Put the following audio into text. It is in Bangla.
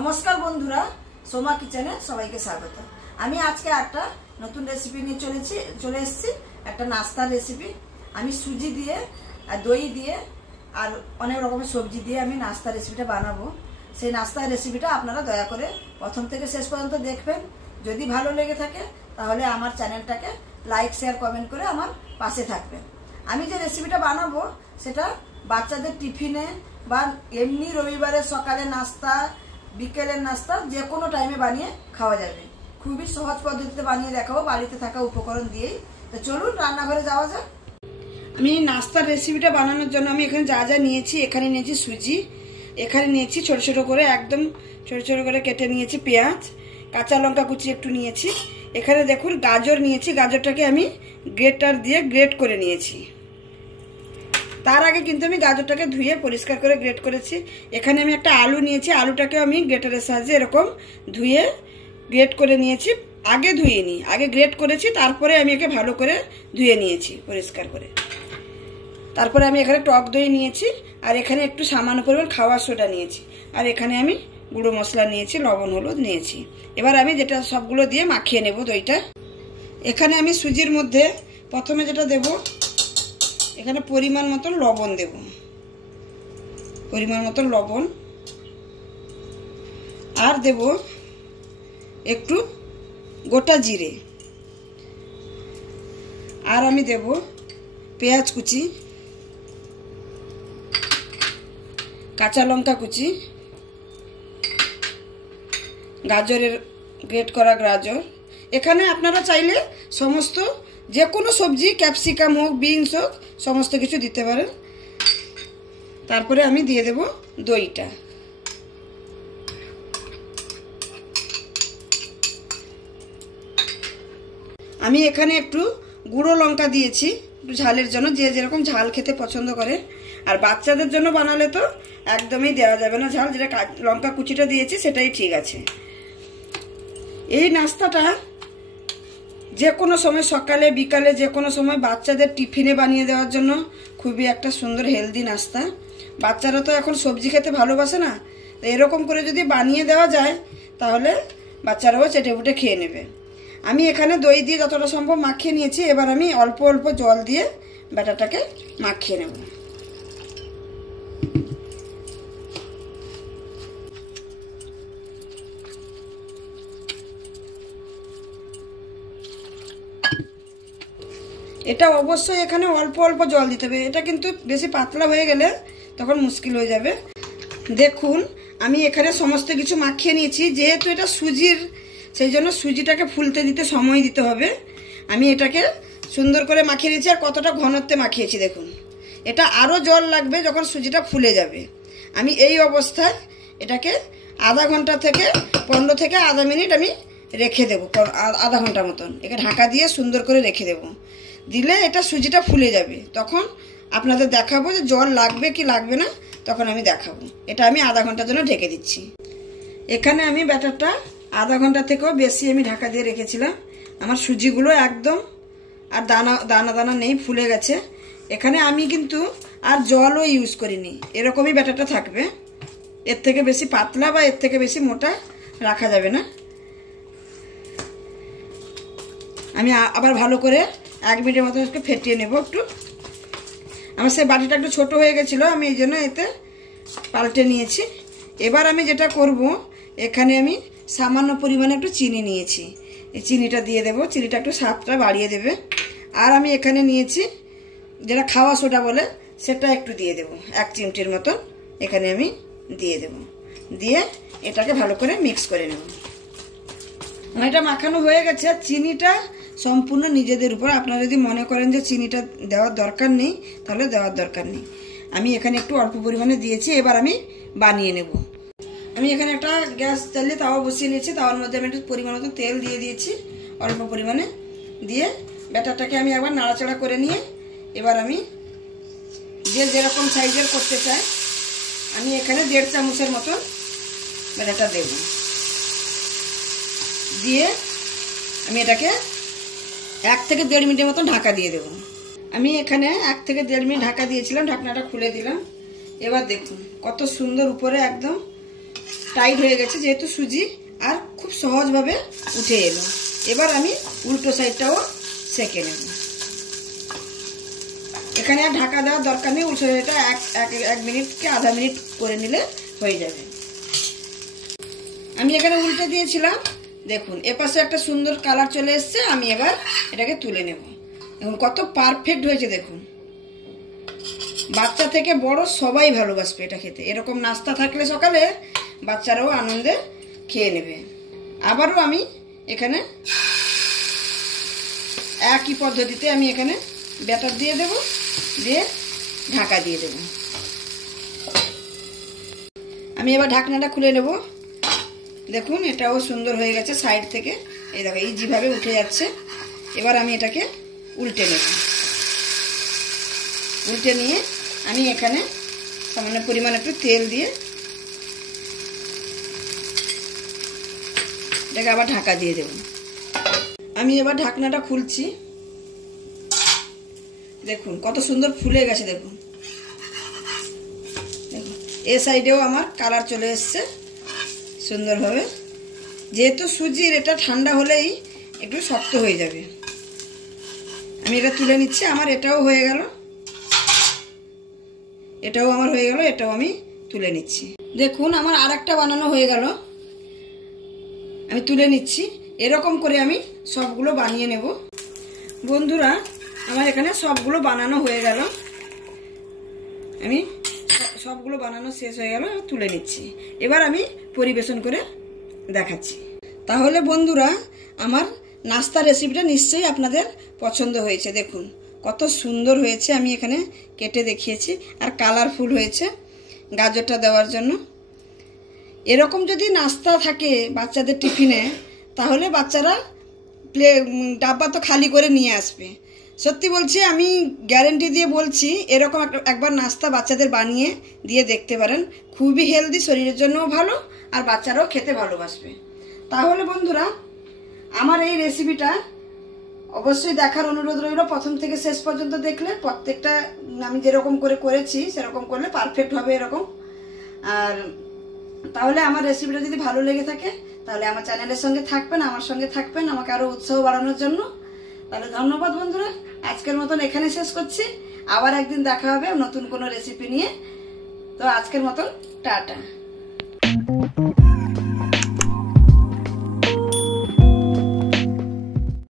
নমস্কার বন্ধুরা, সোমা কিচেনে সবাইকে স্বাগত। আমি আজকে একটা নতুন রেসিপি নিয়ে চলে এসেছি। একটা নাস্তার রেসিপি। আমি সুজি দিয়ে আর দই দিয়ে আর অনেক রকমের সবজি দিয়ে আমি নাস্তার রেসিপিটা বানাবো। সেই নাস্তার রেসিপিটা আপনারা দয়া করে প্রথম থেকে শেষ পর্যন্ত দেখবেন। যদি ভালো লেগে থাকে তাহলে আমার চ্যানেলটাকে লাইক, শেয়ার, কমেন্ট করে আমার পাশে থাকবেন। আমি যে রেসিপিটা বানাবো সেটা বাচ্চাদের টিফিনে বা এমনি রবিবারের সকালে নাস্তা, বিকেলের নাস্তা যে কোনো টাইমে বানিয়ে খাওয়া যাবে। খুবই সহজ পদ্ধতিতে বানিয়ে দেখাবো বাড়িতে থাকা উপকরণ দিয়েই। তো চলুন রান্নাঘরে যাওয়া যাক। আমি নাস্তার রেসিপিটা বানানোর জন্য আমি এখানে যা যা নিয়েছি, এখানে নিয়েছি সুজি, এখানে নিয়েছি ছোট ছোট করে একদম ছোট ছোট করে কেটে নিয়েছি পেঁয়াজ, কাঁচা লঙ্কা কুচি একটু নিয়েছি। এখানে দেখুন গাজর নিয়েছি, গাজরটাকে আমি গ্রেটার দিয়ে গ্রেট করে নিয়েছি। তার আগে কিন্তু আমি গাজরটাকে ধুয়ে পরিষ্কার করে গ্রেট করেছি। এখানে আমি একটা আলু নিয়েছি, আলুটাকে আমি গ্রেটারের সাহায্যে এরকম ধুয়ে গ্রেট করে নিয়েছি। আগে ধুয়ে নিই, আগে গ্রেট করেছি, তারপরে আমি একে ভালো করে ধুয়ে নিয়েছি পরিষ্কার করে। তারপরে আমি এখানে টক দই নিয়েছি, আর এখানে একটু সামান্য পরিমাণ খাওয়ার সোডা নিয়েছি, আর এখানে আমি গুঁড়ো মশলা নিয়েছি, লবণ হলুদ নিয়েছি। এবার আমি যেটা সবগুলো দিয়ে মাখিয়ে নেব দইটা। এখানে আমি সুজির মধ্যে প্রথমে যেটা দেব, এখানে পরিমাণ মতন লবণ দেব, পরিমাণ মতন লবণ, আর দেব একটু গোটা জিরে, আর আমি দেব পেঁয়াজ কুচি, কাঁচা লঙ্কা কুচি, গাজরের গ্রেট করা গাজর। এখানে আপনারা চাইলে সমস্ত যে কোনো সবজি, ক্যাপসিকাম হোক, বিনস হোক, সমস্ত কিছু দিতে পারেন। তারপরে আমি দিয়ে দেব দইটা। আমি এখানে একটু গুঁড়ো লঙ্কা দিয়েছি একটু ঝালের জন্য, যে যেরকম ঝাল খেতে পছন্দ করে। আর বাচ্চাদের জন্য বানালে তো একদমই দেওয়া যাবে না ঝাল, যেটা লঙ্কা কুচিটা দিয়েছি সেটাই ঠিক আছে। এই নাস্তাটা যে কোনো সময়, সকালে বিকালে যে কোনো সময় বাচ্চাদের টিফিনে বানিয়ে দেওয়ার জন্য খুবই একটা সুন্দর হেলদি নাস্তা। বাচ্চারা তো এখন সবজি খেতে ভালোবাসে না, তো এরকম করে যদি বানিয়ে দেওয়া যায় তাহলে বাচ্চারাও চেটেপুটে খেয়ে নেবে। আমি এখানে দই দিয়ে যতটা সম্ভব মাখিয়ে নিয়েছি। এবার আমি অল্প অল্প জল দিয়ে ব্যাটারটাকে মাখিয়ে নেব। এটা অবশ্যই এখানে অল্প অল্প জল দিতে হবে, এটা কিন্তু বেশি পাতলা হয়ে গেলে তখন মুশকিল হয়ে যাবে। দেখুন আমি এখানে সমস্ত কিছু মাখিয়ে নিয়েছি। যেহেতু এটা সুজির, সেই জন্য সুজিটাকে ফুলতে দিতে সময় দিতে হবে। আমি এটাকে সুন্দর করে মাখিয়ে নিয়েছি, আর কতটা ঘনত্বে মাখিয়েছি দেখুন। এটা আরও জল লাগবে যখন সুজিটা ফুলে যাবে। আমি এই অবস্থায় এটাকে আধা ঘন্টা থেকে 15 থেকে আধা মিনিট আমি রেখে দেবো, আধা ঘন্টা মতন একে ঢাকা দিয়ে সুন্দর করে রেখে দেবো। দিলে এটা সুজিটা ফুলে যাবে, তখন আপনাদের দেখাবো যে জল লাগবে কি লাগবে না, তখন আমি দেখাবো। এটা আমি আধা ঘন্টার জন্য ঢেকে দিচ্ছি। এখানে আমি ব্যাটারটা আধা ঘন্টা থেকেও বেশি আমি ঢাকা দিয়ে রেখেছিলাম। আমার সুজিগুলো একদম আর দানা দানা দানা নেই, ফুলে গেছে। এখানে আমি কিন্তু আর জলও ইউজ করিনি, এরকমই ব্যাটারটা থাকবে। এর থেকে বেশি পাতলা বা এর থেকে বেশি মোটা রাখা যাবে না। আমি আবার ভালো করে 1 মিনিটের মতো ফেটিয়ে নেব একটু। আমার সেই বাটিটা একটু ছোট হয়ে গেছিলো, আমি এই জন্য এতে পাল্টে নিয়েছি। এবার আমি যেটা করব, এখানে আমি সামান্য পরিমাণে একটু চিনি নিয়েছি, এই চিনিটা দিয়ে দেব। চিনিটা একটু স্বাদটা বাড়িয়ে দেবে। আর আমি এখানে নিয়েছি যেটা খাওয়া সোডা বলে, সেটা একটু দিয়ে দেব, 1 চিমটির মতন এখানে আমি দিয়ে দেব। দিয়ে এটাকে ভালো করে মিক্স করে নেব। এটা মাখানো হয়ে গেছে। চিনিটা সম্পূর্ণ নিজেদের উপর, আপনারা যদি মনে করেন যে চিনিটা দেওয়ার দরকার নেই তাহলে দেওয়ার দরকার নেই। আমি এখানে একটু অল্প পরিমাণে দিয়েছি। এবার আমি বানিয়ে নেব। আমি এখানে একটা গ্যাস জ্বালিয়ে তাওয়া বসিয়ে নিয়েছি, তাওয়ার মধ্যে আমি একটু পরিমাণ মতো তেল দিয়ে দিয়েছি অল্প পরিমাণে। দিয়ে ব্যাটারটাকে আমি একবার নাড়াচাড়া করে নিয়ে এবার আমি যে যেরকম সাইজের করতে চাই, আমি এখানে 1.5 চামচের মতন ব্যাটারটা দেব। দিয়ে আমি এটাকে 1 থেকে 1.5 মিনিটের মতন ঢাকা দিয়ে দেব। আমি এখানে 1 থেকে 1.5 মিনিট ঢাকা দিয়েছিলাম, ঢাকনাটা খুলে দিলাম। এবার দেখুন কত সুন্দর উপরে একদম টাইট হয়ে গেছে যেহেতু সুজি, আর খুব সহজভাবে উঠে এলো। এবার আমি উল্টো সাইডটাও সেঁকে নেব। এখানে আর ঢাকা দেওয়ার দরকার নেই, উল্টো সাইডটা এক মিনিট কি আধা মিনিট করে নিলে হয়ে যাবে। আমি এখানে উল্টে দিয়েছিলাম, দেখুন এপাশে একটা সুন্দর কালার চলে এসছে। আমি এবার এটাকে তুলে নেব। দেখুন কত পারফেক্ট হয়েছে দেখুন। বাচ্চা থেকে বড় সবাই ভালোবাসবে এটা খেতে। এরকম নাস্তা থাকলে সকালে বাচ্চারাও আনন্দে খেয়ে নেবে। আবারও আমি এখানে একই পদ্ধতিতে আমি এখানে ব্যাটার দিয়ে দেব, দিয়ে ঢাকা দিয়ে দেব। আমি এবার ঢাকনাটা খুলে নেব। দেখুন এটাও সুন্দর হয়ে গেছে সাইড থেকে, এই দেখো এই যেভাবে উঠে যাচ্ছে। এবার আমি এটাকে উল্টে নেব। উল্টে নিয়ে আমি এখানে সামান্য পরিমাণ একটু তেল দিয়ে এটাকে আবার ঢাকা দিয়ে দেব। আমি এবার ঢাকনাটা খুলছি। দেখুন কত সুন্দর ফুলে গেছে। দেখুন দেখুন এ সাইডেও আমার কালার চলে এসছে সুন্দরভাবে। যেহেতু সুজির এটা ঠান্ডা হলেই একটু শক্ত হয়ে যাবে। আমি এটা তুলে নিচ্ছি। আমার এটাও হয়ে গেল, এটাও আমার হয়ে গেল, এটাও আমি তুলে নিচ্ছি। দেখুন আমার আর একটা বানানো হয়ে গেল, আমি তুলে নিচ্ছি। এরকম করে আমি সবগুলো বানিয়ে নেব। বন্ধুরা আমার এখানে সবগুলো বানানো হয়ে গেল। আমি সবগুলো বানানো শেষ হয়ে গেল, তুলে নিচ্ছি। এবার আমি পরিবেশন করে দেখাচ্ছি। তাহলে বন্ধুরা আমার নাস্তা রেসিপিটা নিশ্চয়ই আপনাদের পছন্দ হয়েছে। দেখুন কত সুন্দর হয়েছে। আমি এখানে কেটে দেখিয়েছি, আর কালারফুল হয়েছে গাজরটা দেওয়ার জন্য। এরকম যদি নাস্তা থাকে বাচ্চাদের টিফিনে, তাহলে বাচ্চারা ডাব্বা তো খালি করে নিয়ে আসবে। সত্যি বলছি, আমি গ্যারেন্টি দিয়ে বলছি, এরকম একবার নাস্তা বাচ্চাদের বানিয়ে দিয়ে দেখতে পারেন। খুবই হেলদি, শরীরের জন্যও ভালো, আর বাচ্চারাও খেতে ভালোবাসবে। তাহলে বন্ধুরা আমার এই রেসিপিটা অবশ্যই দেখার অনুরোধ রইল। প্রথম থেকে শেষ পর্যন্ত দেখলে প্রত্যেকটা আমি যেরকম করে করেছি সেরকম করলে পারফেক্ট হবে এরকম। আর তাহলে আমার রেসিপিটা যদি ভালো লেগে থাকে তাহলে আমার চ্যানেলের সঙ্গে থাকবেন, আমার সঙ্গে থাকবেন আমাকে আরও উৎসাহ বাড়ানোর জন্য। তাহলে ধন্যবাদ বন্ধুরা, আজকের মতন এখানে শেষ করছি। আবার একদিন দেখা হবে নতুন কোনো রেসিপি নিয়ে। তো আজকের মতন টাটা।